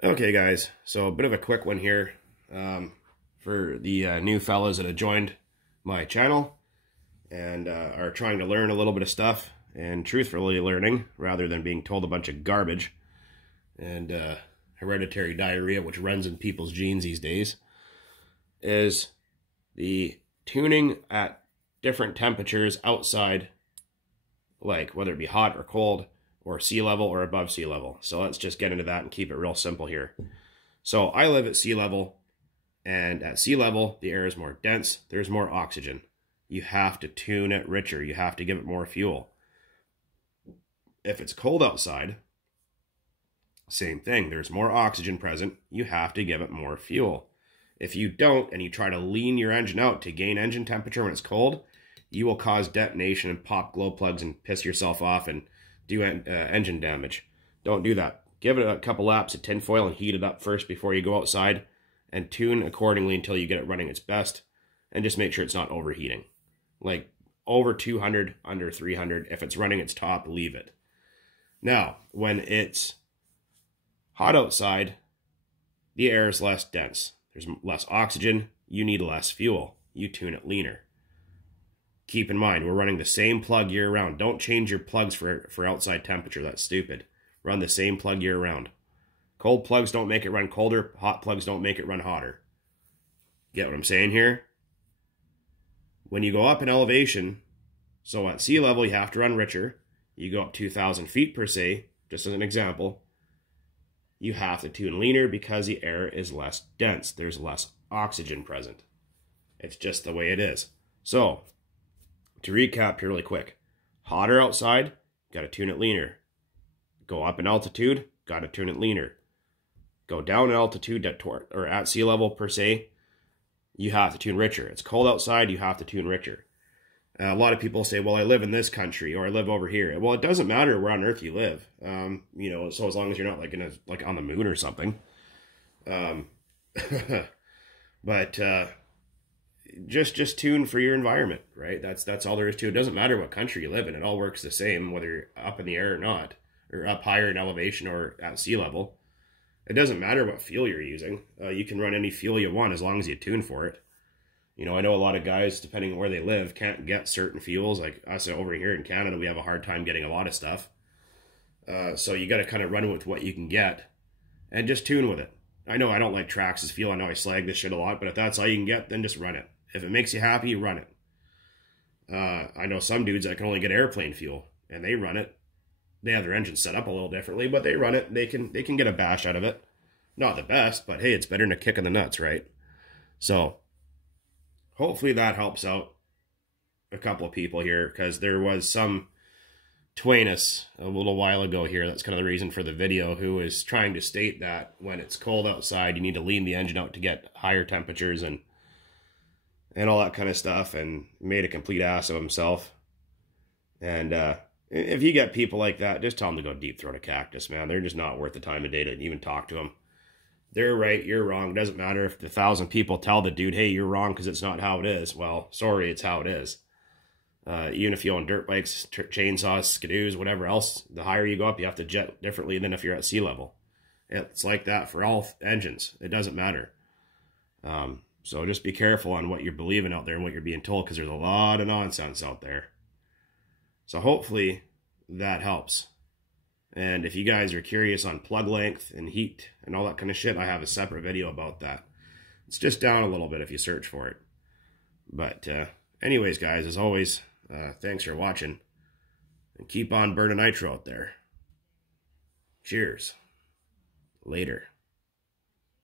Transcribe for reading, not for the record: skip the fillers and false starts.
Okay, guys, so a bit of a quick one here for the new fellas that have joined my channel and are trying to learn a little bit of stuff and truthfully learning rather than being told a bunch of garbage and hereditary diarrhea, which runs in people's genes these days, is the tuning at different temperatures outside, like whether it be hot or cold, or sea level or above sea level. So let's just get into that and keep it real simple here. So I live at sea level, and at sea level, the air is more dense. There's more oxygen. You have to tune it richer. You have to give it more fuel. If it's cold outside, same thing. There's more oxygen present. You have to give it more fuel. If you don't, and you try to lean your engine out to gain engine temperature when it's cold, you will cause detonation and pop glow plugs and piss yourself off and do engine damage. Don't do that. Give it a couple laps of tinfoil and heat it up first before you go outside, and tune accordingly until you get it running its best, and just make sure it's not overheating. Like over 200, under 300. If it's running its top, leave it. Now, when it's hot outside, the air is less dense. There's less oxygen. You need less fuel. You tune it leaner. Keep in mind, we're running the same plug year round. Don't change your plugs for outside temperature. That's stupid. Run the same plug year round. Cold plugs don't make it run colder. Hot plugs don't make it run hotter. Get what I'm saying here? When you go up in elevation, so at sea level, you have to run richer. You go up 2,000 feet per se, just as an example. You have to tune leaner because the air is less dense. There's less oxygen present. It's just the way it is. So, to recap here really quick, hotter outside, got to tune it leaner. Go up in altitude, got to tune it leaner. Go down in altitude or at sea level per se, you have to tune richer. It's cold outside, you have to tune richer. A lot of people say, well, I live in this country or I live over here. Well, it doesn't matter where on earth you live. You know, so as long as you're not like on the moon or something. But just tune for your environment, right? That's all there is to it. It doesn't matter what country you live in. It all works the same, whether you're up in the air or not, or up higher in elevation or at sea level. It doesn't matter what fuel you're using. You can run any fuel you want as long as you tune for it. You know, I know a lot of guys, depending on where they live, can't get certain fuels. Like us over here in Canada, we have a hard time getting a lot of stuff. So you got to kind of run with what you can get and just tune with it. I know I don't like Traxxas fuel. I know I slag this shit a lot, but if that's all you can get, then just run it. If it makes you happy, you run it. I know some dudes that can only get airplane fuel, and they run it. They have their engine set up a little differently, but they run it. They can get a bash out of it. Not the best, but hey, it's better than a kick in the nuts, right? So hopefully that helps out a couple of people here, because there was some Twainus a little while ago here. That's kind of the reason for the video, who is trying to state that when it's cold outside, you need to lean the engine out to get higher temperatures and all that kind of stuff, and made a complete ass of himself. And if you get people like that, just tell them to go deep throat a cactus, man. They're just not worth the time of day to even talk to them. They're right, you're wrong. It doesn't matter if 1,000 people tell the dude, hey, you're wrong because it's not how it is. Well, sorry, it's how it is. Even if you own dirt bikes, chainsaws, skidoos, whatever else, the higher you go up, you have to jet differently than if you're at sea level. It's like that for all engines. It doesn't matter. So just be careful on what you're believing out there and what you're being told, because there's a lot of nonsense out there. So hopefully that helps. And if you guys are curious on plug length and heat and all that kind of shit, I have a separate video about that. It's just down a little bit if you search for it. But anyways, guys, as always, thanks for watching. And keep on burning nitro out there. Cheers. Later.